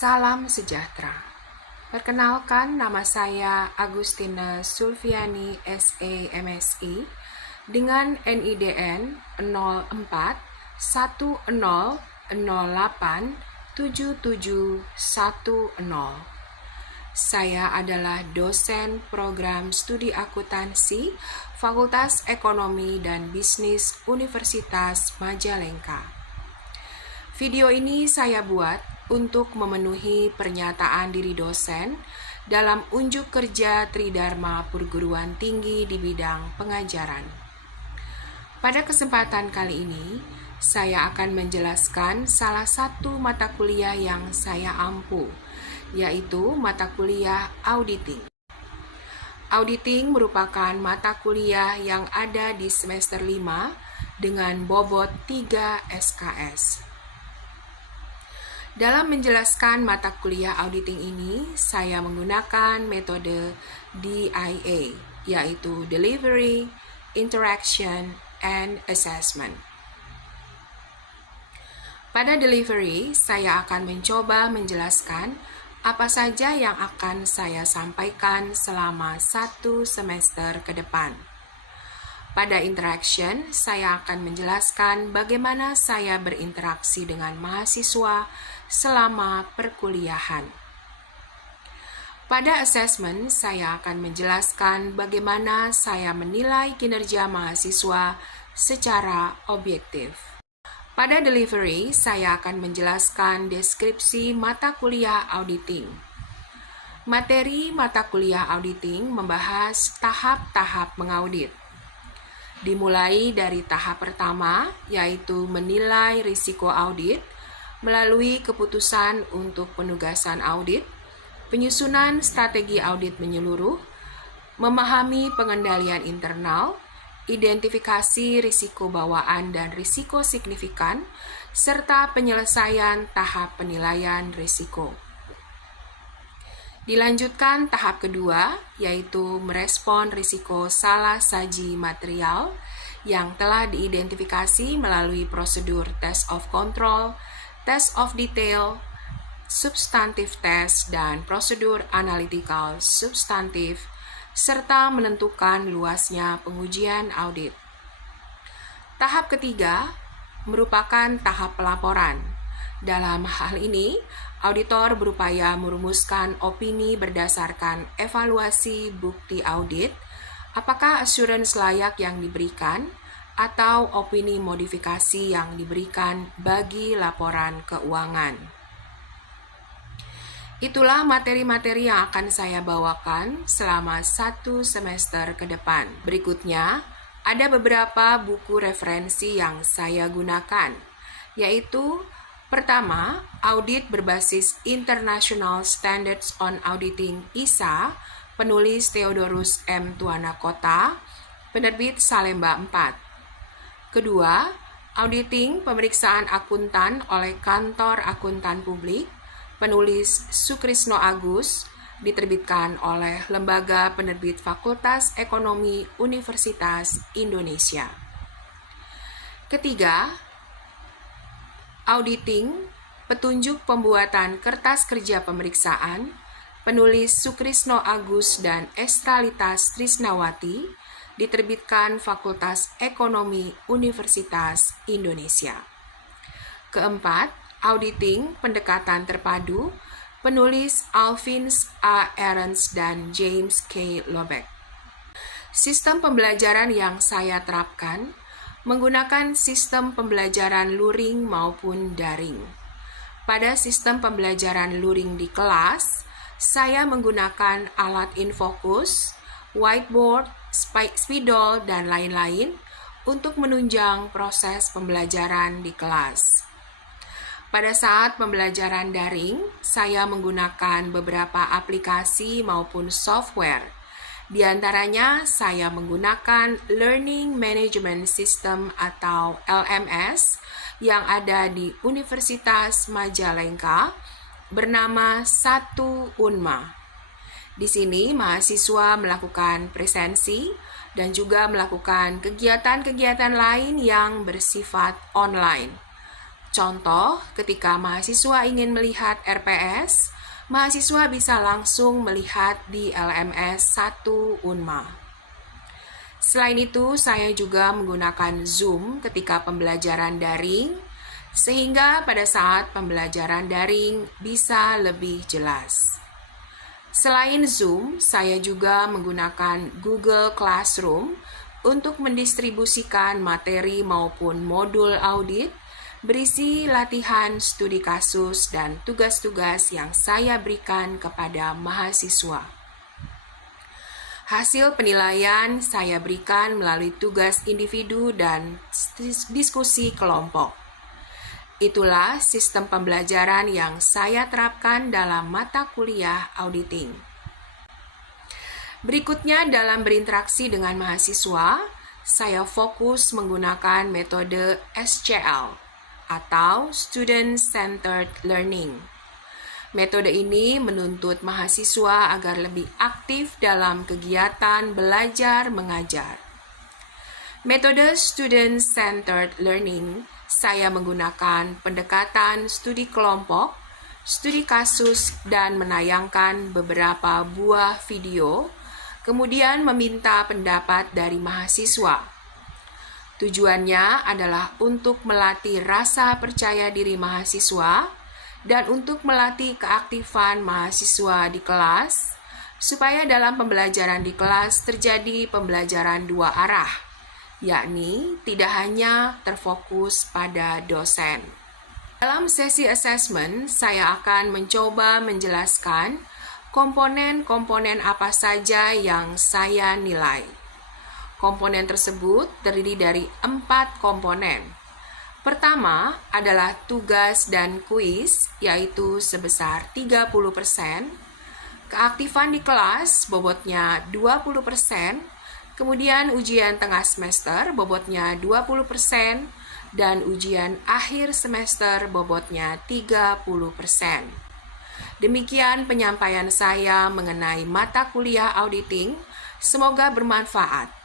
Salam sejahtera. Perkenalkan, nama saya Agustina Sulfiani SA MSI dengan NIDN 0410087710. Saya adalah dosen program studi akuntansi Fakultas Ekonomi dan Bisnis Universitas Majalengka. Video ini saya buat untuk memenuhi pernyataan diri dosen dalam unjuk kerja Tridharma Perguruan Tinggi di bidang pengajaran. Pada kesempatan kali ini, saya akan menjelaskan salah satu mata kuliah yang saya ampu, yaitu mata kuliah auditing. Auditing merupakan mata kuliah yang ada di semester 5 dengan bobot 3 SKS. Dalam menjelaskan mata kuliah auditing ini, saya menggunakan metode DIA, yaitu Delivery, Interaction, and Assessment. Pada delivery, saya akan mencoba menjelaskan apa saja yang akan saya sampaikan selama 1 semester ke depan. Pada interaction, saya akan menjelaskan bagaimana saya berinteraksi dengan mahasiswa selama perkuliahan. Pada assessment, saya akan menjelaskan bagaimana saya menilai kinerja mahasiswa secara objektif. Pada delivery, saya akan menjelaskan deskripsi mata kuliah auditing. Materi mata kuliah auditing membahas tahap-tahap mengaudit. Dimulai dari tahap pertama, yaitu menilai risiko audit melalui keputusan untuk penugasan audit, penyusunan strategi audit menyeluruh, memahami pengendalian internal, identifikasi risiko bawaan dan risiko signifikan, serta penyelesaian tahap penilaian risiko. Dilanjutkan tahap kedua, yaitu merespon risiko salah saji material yang telah diidentifikasi melalui prosedur test of control, test of detail, substantive test, dan prosedur analytical substantif, serta menentukan luasnya pengujian audit. Tahap ketiga merupakan tahap pelaporan. Dalam hal ini, auditor berupaya merumuskan opini berdasarkan evaluasi bukti audit, apakah assurance layak yang diberikan, atau opini modifikasi yang diberikan bagi laporan keuangan. Itulah materi-materi yang akan saya bawakan selama 1 semester ke depan. Berikutnya, ada beberapa buku referensi yang saya gunakan, yaitu pertama, Audit Berbasis International Standards on Auditing ISA, penulis Theodorus M. Tuanakota, penerbit Salemba 4. Kedua, Auditing Pemeriksaan Akuntan oleh Kantor Akuntan Publik, penulis Sukrisno Agus, diterbitkan oleh Lembaga Penerbit Fakultas Ekonomi Universitas Indonesia. Ketiga, Auditing Petunjuk Pembuatan Kertas Kerja Pemeriksaan, penulis Sukrisno Agus dan Estralitas Trisnawati, diterbitkan Fakultas Ekonomi Universitas Indonesia. Keempat, Auditing Pendekatan Terpadu, penulis Alphins A. Ahrens dan James K. Lobeck. Sistem pembelajaran yang saya terapkan menggunakan sistem pembelajaran luring maupun daring. Pada sistem pembelajaran luring di kelas, saya menggunakan alat infocus, whiteboard, spidol, dan lain-lain untuk menunjang proses pembelajaran di kelas. Pada saat pembelajaran daring, saya menggunakan beberapa aplikasi maupun software. Di antaranya, saya menggunakan Learning Management System atau LMS yang ada di Universitas Majalengka bernama Satu Unma. Di sini, mahasiswa melakukan presensi dan juga melakukan kegiatan-kegiatan lain yang bersifat online. Contoh, ketika mahasiswa ingin melihat RPS, mahasiswa bisa langsung melihat di LMS 1 Unma. Selain itu, saya juga menggunakan Zoom ketika pembelajaran daring, sehingga pada saat pembelajaran daring bisa lebih jelas. Selain Zoom, saya juga menggunakan Google Classroom untuk mendistribusikan materi maupun modul audit berisi latihan studi kasus dan tugas-tugas yang saya berikan kepada mahasiswa. Hasil penilaian saya berikan melalui tugas individu dan diskusi kelompok. Itulah sistem pembelajaran yang saya terapkan dalam mata kuliah auditing. Berikutnya, dalam berinteraksi dengan mahasiswa, saya fokus menggunakan metode SCL atau Student Centered Learning. Metode ini menuntut mahasiswa agar lebih aktif dalam kegiatan belajar mengajar. Metode Student Centered Learning, saya menggunakan pendekatan studi kelompok, studi kasus, dan menayangkan beberapa buah video, kemudian meminta pendapat dari mahasiswa. Tujuannya adalah untuk melatih rasa percaya diri mahasiswa dan untuk melatih keaktifan mahasiswa di kelas, supaya dalam pembelajaran di kelas terjadi pembelajaran dua arah, yakni tidak hanya terfokus pada dosen. Dalam sesi assessment, saya akan mencoba menjelaskan komponen-komponen apa saja yang saya nilai. Komponen tersebut terdiri dari 4 komponen. Pertama adalah tugas dan kuis, yaitu sebesar 30%, keaktifan di kelas bobotnya 20%, kemudian ujian tengah semester bobotnya 20%, dan ujian akhir semester bobotnya 30%. Demikian penyampaian saya mengenai mata kuliah auditing, semoga bermanfaat.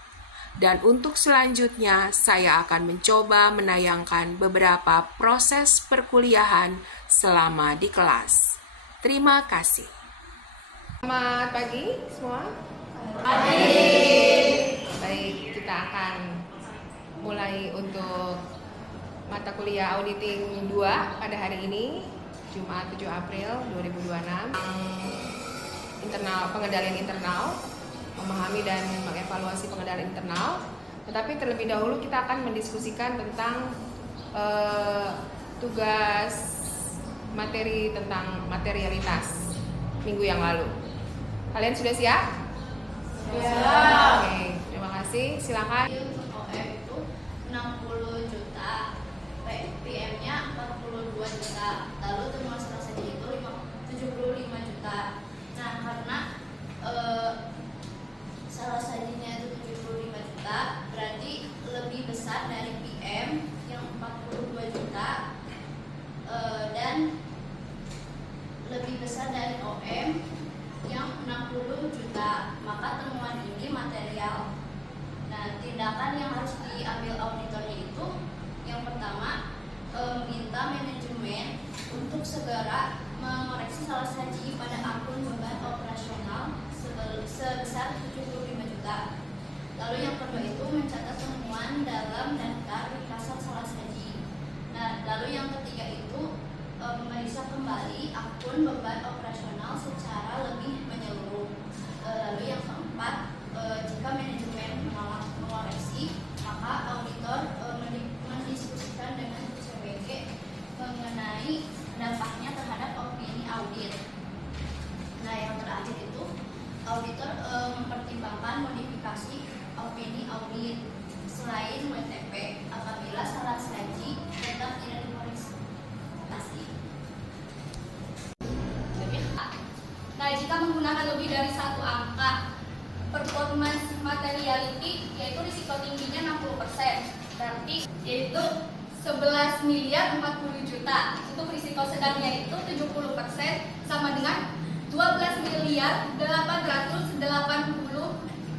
Dan untuk selanjutnya, saya akan mencoba menayangkan beberapa proses perkuliahan selama di kelas. Terima kasih. Selamat pagi semua. Pagi. Baik, kita akan mulai untuk mata kuliah auditing 2 pada hari ini, Jumat 7 April 2026. Pengendalian internal, memahami dan mengevaluasi pengendalian internal. Tetapi terlebih dahulu kita akan mendiskusikan tentang tugas materi tentang materialitas minggu yang lalu. Kalian sudah siap? Siap. Oke, terima kasih. Silakan. OM itu 60 juta, PM-nya 42 juta, lalu temuan salah itu 75 juta. Nah, karena salah sajinya itu 75 juta, berarti lebih besar dari PM yang 42 juta dan lebih besar dari OM yang 60 juta. Maka temuan ini material. Nah, tindakan yang harus diambil auditornya itu yang pertama, meminta manajemen untuk segera mengoreksi salah saji pada akun beban operasional sebesar 75 juta. Lalu yang kedua itu mencatat temuan dalam daftar kasar salah saji. Nah, lalu yang ketiga itu memeriksa kembali akun beban operasional secara lebih menyeluruh. Lalu yang keempat, jika manajemen menolak mengoreksi, maka auditor mendiskusikan dengan CWG mengenai dampaknya terhadap opini audit. Nah, yang terakhir itu auditor mempertimbangkan modifikasi opini audit selain WTP apabila salah saji tetap tidak dikoreksi. Nah, jika menggunakan lebih dari satu angka performance materiality, yaitu risiko tingginya 60%, berarti yaitu 11 miliar 40 juta. Untuk risiko sedangnya itu 70% sama dengan 12 miliar 880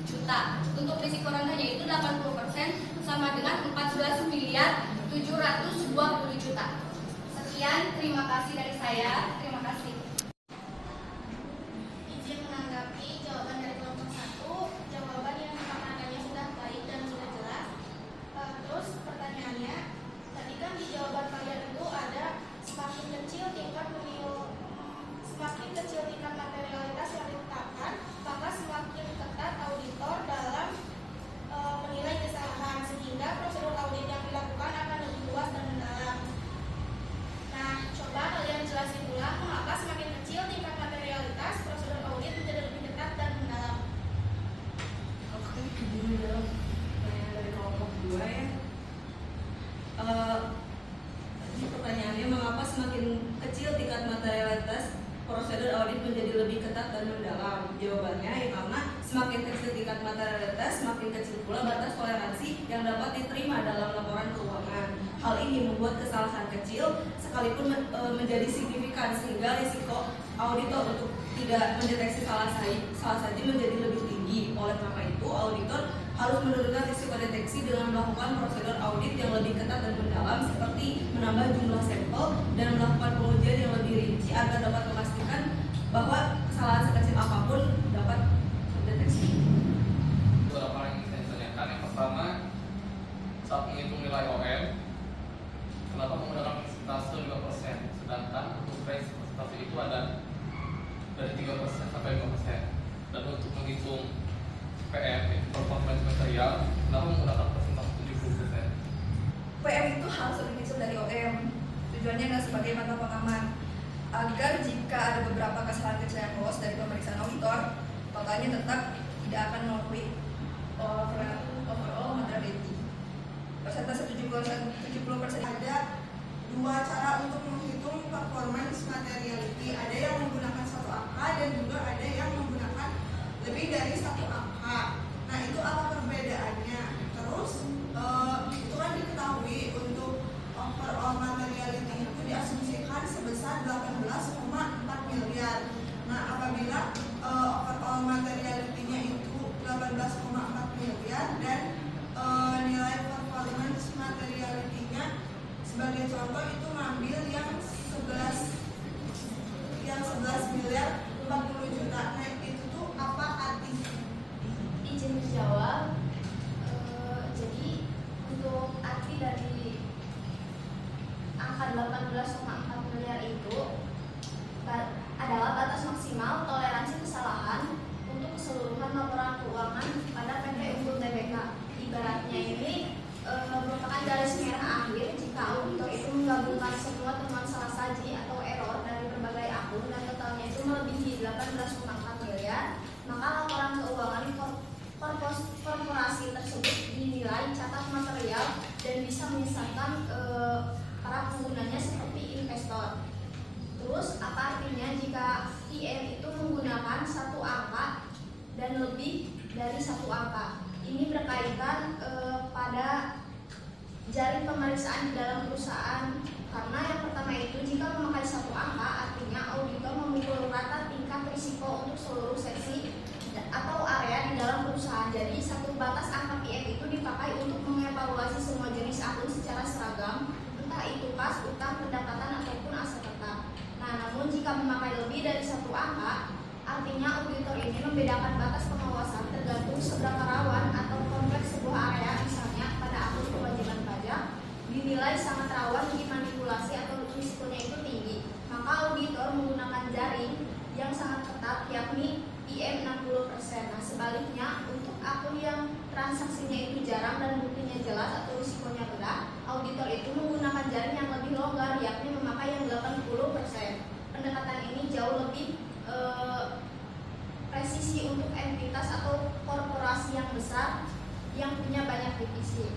juta. Untuk risiko rendahnya itu 80% sama dengan 14 miliar 720 juta. Sekian, terima kasih dari saya. Terima kasih. Izin menanggapi jawaban dari kelompok 1. Jawaban yang pertanyaannya sudah baik dan sudah jelas. Terus pertanyaannya, tadi kan di jawaban kalian itu ada semakin kecil tingkat materialitas yang ditetapkan, maka semakin ketat auditor dalam menilai kesalahan, sehingga prosedur audit yang dilakukan akan lebih luas dan mendalam. Nah, coba kalian jelasin ulang mengapa semakin kecil tingkat materialitas prosedur audit menjadi lebih ketat dan mendalam. Oke, begini dalam pertanyaan dari kelompok 2 ya. Tadi pertanyaannya mengapa semakin kecil tingkat materialitas prosedur audit menjadi lebih ketat dan mendalam? Jawabannya ya karena semakin kecil tingkat materialitas, semakin kecil pula batas toleransi yang dapat diterima dalam laporan keuangan. Hal ini membuat kesalahan kecil sekalipun menjadi signifikan, sehingga risiko auditor untuk tidak mendeteksi salah saja menjadi lebih tinggi. Oleh karena itu, auditor harus menurunkan risiko deteksi dengan melakukan prosedur audit yang lebih ketat dan mendalam, seperti menambah jumlah sampel dan melakukan pengujian yang lebih rinci agar dapat memastikan bahwa kesalahan sekecil apapun dapat terdeteksi. Beberapa yang ingin saya tanyakan. Yang pertama, saat menghitung nilai OM, kenapa menggunakan persentase 5%, sedangkan untuk range persentase itu ada dari 3% sampai 5%. Dan untuk menghitung PM, itu performance material, kenapa menggunakan persentase 70%? PM itu harus lebih kecil dari OM. Tujuannya adalah sebagai mata pengaman agar jika ada beberapa kesalahan kecil yang lolos dari pemeriksaan auditor, totalnya tetap tidak akan melalui overall materiality. Persentase 70% ada dua cara untuk menghitung performance materiality. Ada yang menggunakan satu angka dan juga ada yang menggunakan lebih dari satu angka. Nah, itu apa perbedaannya? Terus itu kan diketahui untuk overall materiality itu diasumsikan sebesar 18,4 miliar. Nah, apabila overall materiality-nya itu 18,4 miliar dan nilai performance materiality-nya sebagai contoh itu ngambil yang 11 miliar 40 juta. Nah, itu tuh apa artinya? Izin dijawab. Jadi untuk arti dari angka 18,4 miliar itu adalah batas maksimal toleransi kesalahan untuk keseluruhan laporan keuangan pada PT Unggul Tbk. Ibaratnya ini merupakan garis merah akhir jika auditor itu menggabungkan semua temuan salah saji atau error dari berbagai akun dan totalnya itu melebihi 18,4 miliar, maka laporan keuangan korporasi tersebut dinilai catat material dan bisa menyesatkan para penggunanya seperti investor. Terus apa artinya jika IM itu menggunakan satu angka dan lebih dari satu angka? Ini berkaitan pada jaring pemeriksaan di dalam perusahaan, karena yang pertama itu jika memakai satu angka artinya auditor memukul rata tingkat risiko untuk seluruh seksi atau area di dalam perusahaan. Jadi satu batas angka PM itu dipakai untuk mengevaluasi semua jenis akun secara seragam, entah itu kas, utang, pendapatan ataupun aset tetap. Nah, namun jika memakai lebih dari satu angka, artinya auditor ini membedakan batas pengawasan tergantung seberapa rawan atau kompleks sebuah area, misalnya pada akun kewajiban pajak dinilai sangat rawan dimanipulasi atau risikonya itu tinggi, maka auditor menggunakan jaring yang sangat ketat yakni IM 60%. Nah, sebaliknya untuk akun yang transaksinya itu jarang dan buktinya jelas atau risikonya rendah, auditor itu menggunakan jaring yang lebih longgar yakni memakai yang 80%. Pendekatan ini jauh lebih presisi untuk entitas atau korporasi yang besar yang punya banyak divisi.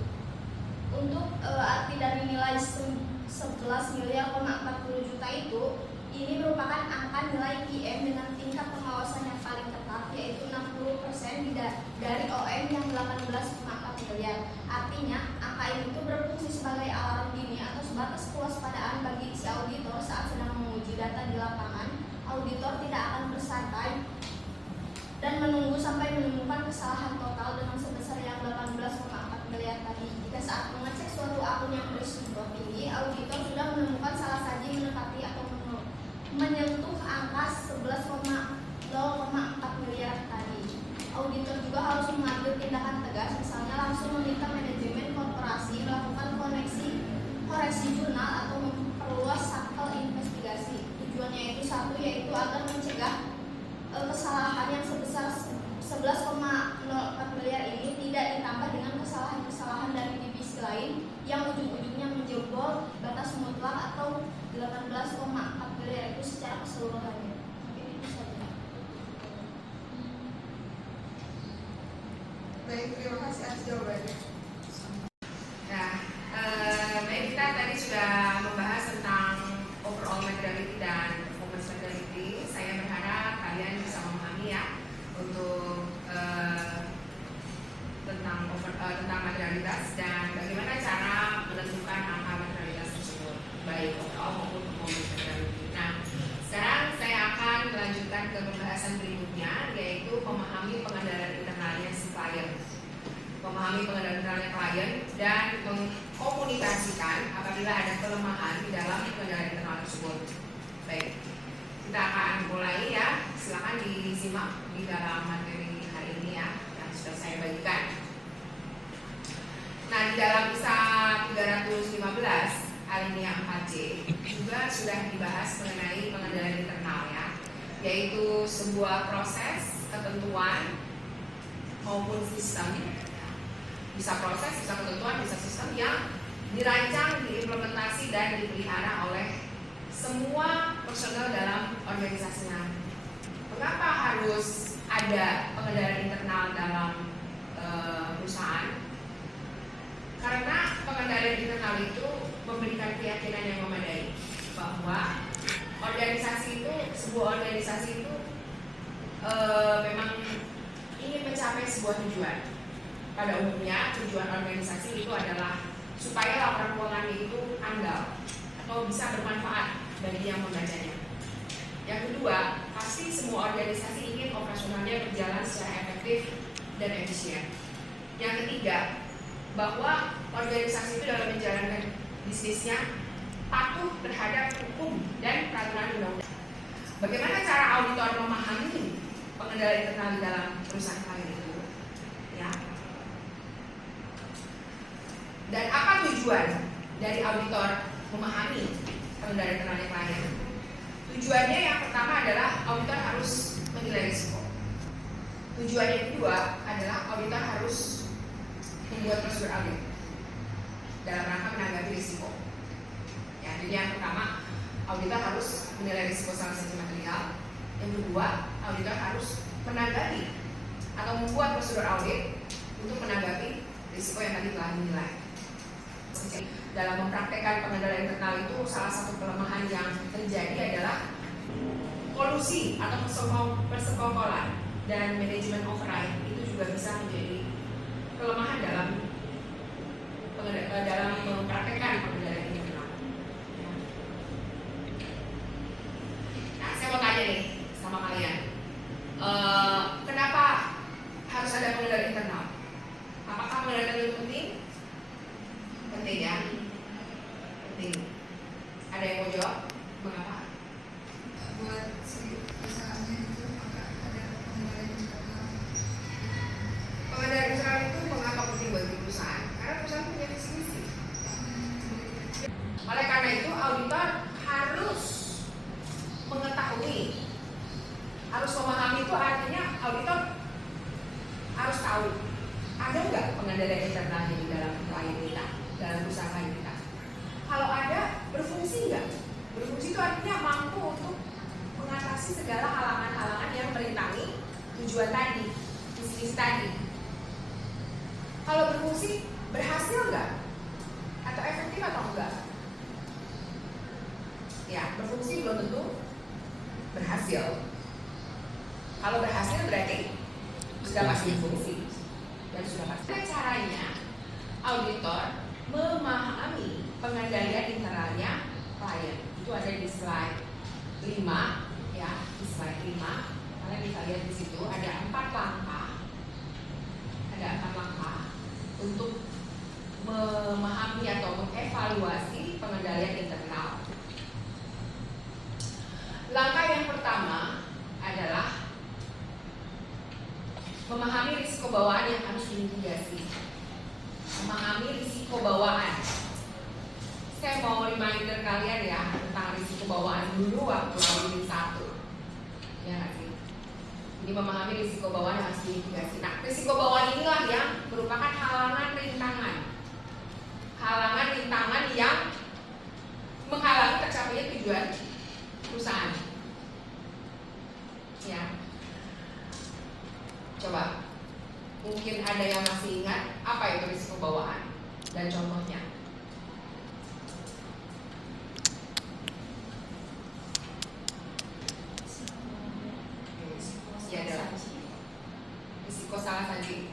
Untuk arti dari nilai 11 miliar 40 juta itu, ini merupakan angka nilai PM dengan tingkat pengawasan yang paling ketat, yaitu 60% dari OM yang 18,4 miliar. Artinya angka ini itu berfungsi sebagai alarm dini atau sebatas kewaspadaan bagi si auditor saat sedang menguji data di lapangan. Auditor tidak akan bersantai dan menunggu sampai menemukan kesalahan total dengan sebesar yang 18,4 miliar tadi. Jika saat mengecek suatu akun yang berisiko tinggi, auditor sudah menemukan salah saji atas jawabannya. Nah, baik, kita tadi sudah membahas tentang overall materiality dan performance materiality. Saya berharap kalian bisa memahami ya untuk tentang materialitas dan bagaimana cara menentukan angka materialitas tersebut, baik overall maupun performance materiality. Nah, sekarang saya akan melanjutkan ke pembahasan berikutnya, yaitu memahami pengendalian internalnya si klien. Memahami pengendalian internalnya klien dan mengkomunikasikan apabila ada kelemahan di dalam pengendalian internal tersebut. Baik, kita akan mulai ya. Silakan disimak di dalam materi hari ini ya, yang sudah saya bagikan. Nah, di dalam ISA 315 alinea 4C juga sudah dibahas mengenai pengendalian internal ya, yaitu sebuah proses, ketentuan maupun sistem, bisa proses, bisa ketentuan, bisa sistem yang dirancang, diimplementasi dan dipelihara oleh semua personel dalam organisasinya. Mengapa harus ada pengendalian internal dalam perusahaan? Karena pengendalian internal itu memberikan keyakinan yang memadai bahwa sebuah organisasi itu memang ingin mencapai sebuah tujuan. Pada umumnya tujuan organisasi itu adalah supaya laporan keuangannya itu andal atau bisa bermanfaat bagi yang membacanya. Yang kedua, pasti semua organisasi ingin operasionalnya berjalan secara efektif dan efisien. Yang ketiga, bahwa organisasi itu dalam menjalankan bisnisnya patuh terhadap hukum dan peraturan undang-undang. Bagaimana cara auditor memahami pengendalian internal di dalam perusahaan kalian itu? Ya. Dan apa tujuan dari auditor memahami pengendalian internalnya klien? Tujuannya yang pertama adalah auditor harus menilai risiko. Tujuan yang kedua adalah auditor harus membuat prosedur audit dalam rangka menanggapi risiko. Ya, jadi yang pertama, auditor harus menilai risiko transaksi material. Yang kedua, auditor harus menanggapi atau membuat prosedur audit untuk menanggapi risiko yang tadi telah dinilai. Dalam mempraktekkan pengendalian internal itu, salah satu kelemahan yang terjadi adalah kolusi atau persekongkolan dan manajemen override. Itu juga bisa menjadi kelemahan dalam mempraktekkan pengendalian internal. Nah, saya mau tanya nih sama kalian, kenapa harus ada pengendalian internal? Apakah pengendalian itu penting? Penting ya, penting. Ada yang mau jawab? Mengapa? Buat si perusahaannya itu maka ada pengendalian internal. Pengendalian internal itu mengapa penting bagi perusahaan? Karena perusahaan punya visi misi. Oleh karena itu, auditor harus mengetahui, harus memahami. Itu artinya auditor harus tahu ada nggak pengendalian internalnya di dalam klien kita, dalam usaha kita. Kalau ada, berfungsi nggak? Berfungsi itu artinya mampu untuk mengatasi segala halangan-halangan yang merintangi tujuan tadi, visi tadi. Kalau berfungsi, berhasil nggak? Atau efektif atau enggak? Ya, berfungsi belum tentu berhasil. Kalau berhasil berarti sudah pasti berfungsi dan sudah pasti. Caranya auditor memahami pengendalian internalnya klien. Itu ada di slide 5 ya, di slide 5. Kalian bisa lihat di situ ada 4 langkah. Ada 4 langkah untuk memahami atau mengevaluasi pengendalian internal. Langkah yang pertama adalah memahami risiko bawaan yang harus dimitigasi. Memahami risiko bawaan. Saya mau reminder kalian ya tentang risiko bawaan dulu waktu audit 1. Ya nggak sih? Jadi memahami risiko bawaan yang harus dimitigasi. Nah, risiko bawaan inilah yang merupakan halangan rintangan. Halangan rintangan yang menghalangi tercapainya tujuan perusahaan. Ya. Coba, mungkin ada yang masih ingat apa itu risiko bawaan dan contohnya? Ya adalah risiko salah saji.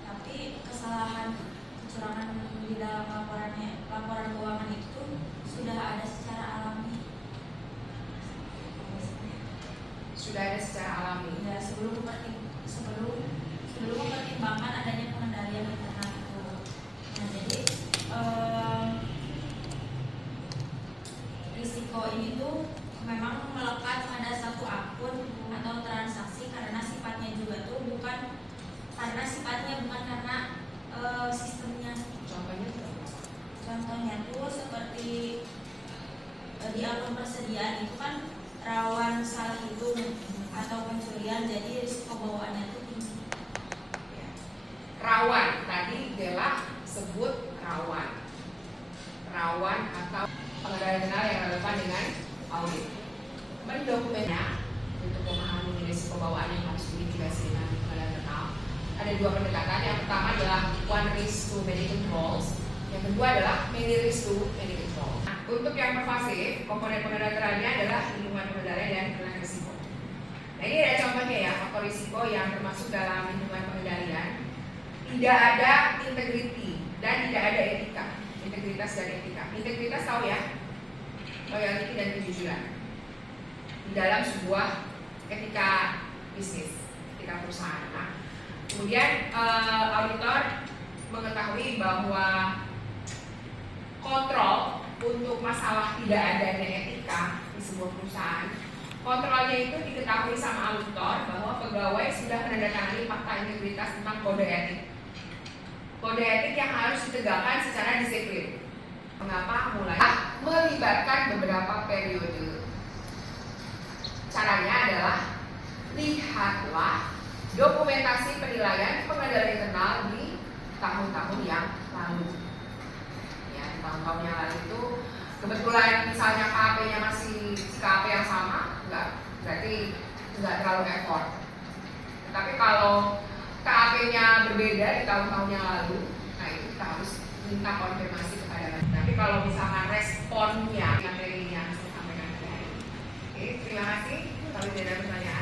Tapi kesalahan kecurangan di dalam laporan keuangan itu sudah ada secara alami. Sudah ada secara alami. Ya, sebelum mempertimbangkan adanya pengendalian internal itu. Nah, jadi risiko ini tuh memang melekat pada satu akun atau transaksi karena sifatnya bukan karena sistemnya. Contohnya tuh seperti di akun persediaan itu kan rawan salah hitung atau pencurian, jadi risiko bawaannya itu tinggi. Rawan, tadi Dela sebut rawan atau pengendalian internal yang relevan dengan audit. Mendokumennya untuk memahami risiko bawaan yang harus dimitigasi dengan pengendalian internal ada dua pendekatan. Yang pertama adalah one risk to many controls, yang kedua adalah many risk to many controls. Nah, untuk yang pervasif, komponen pengendalian internalnya adalah lingkungan pengendalian dan pengendalian risiko. Nah, ini ada contohnya ya, faktor risiko yang termasuk dalam lingkungan pengendalian. Tidak ada integriti dan tidak ada etika. Integritas dan etika. Integritas tahu ya, loyalty dan kejujuran di dalam sebuah etika bisnis, etika perusahaan. Nah, kemudian auditor mengetahui bahwa kontrol untuk masalah tidak adanya etika di sebuah perusahaan, kontrolnya itu diketahui sama auditor bahwa pegawai sudah menandatangani fakta integritas tentang kode etik. Kode etik yang harus ditegakkan secara disiplin. Mengapa? Mulai melibatkan beberapa periode. Caranya adalah lihatlah dokumentasi penilaian pengendalian internal di tahun-tahun yang lalu. Ya, di tahun-tahun yang lalu itu kebetulan misalnya KAP-nya masih KAP yang sama, berarti nggak terlalu effort. Tapi kalau KAP-nya berbeda di tahun-tahun yang lalu, nah itu kita harus minta konfirmasi kepada mereka. Tapi kalau misalkan responnya, materinya saya sampaikan ke hari ini. Oke, terima kasih. Kalau tidak ada pertanyaan.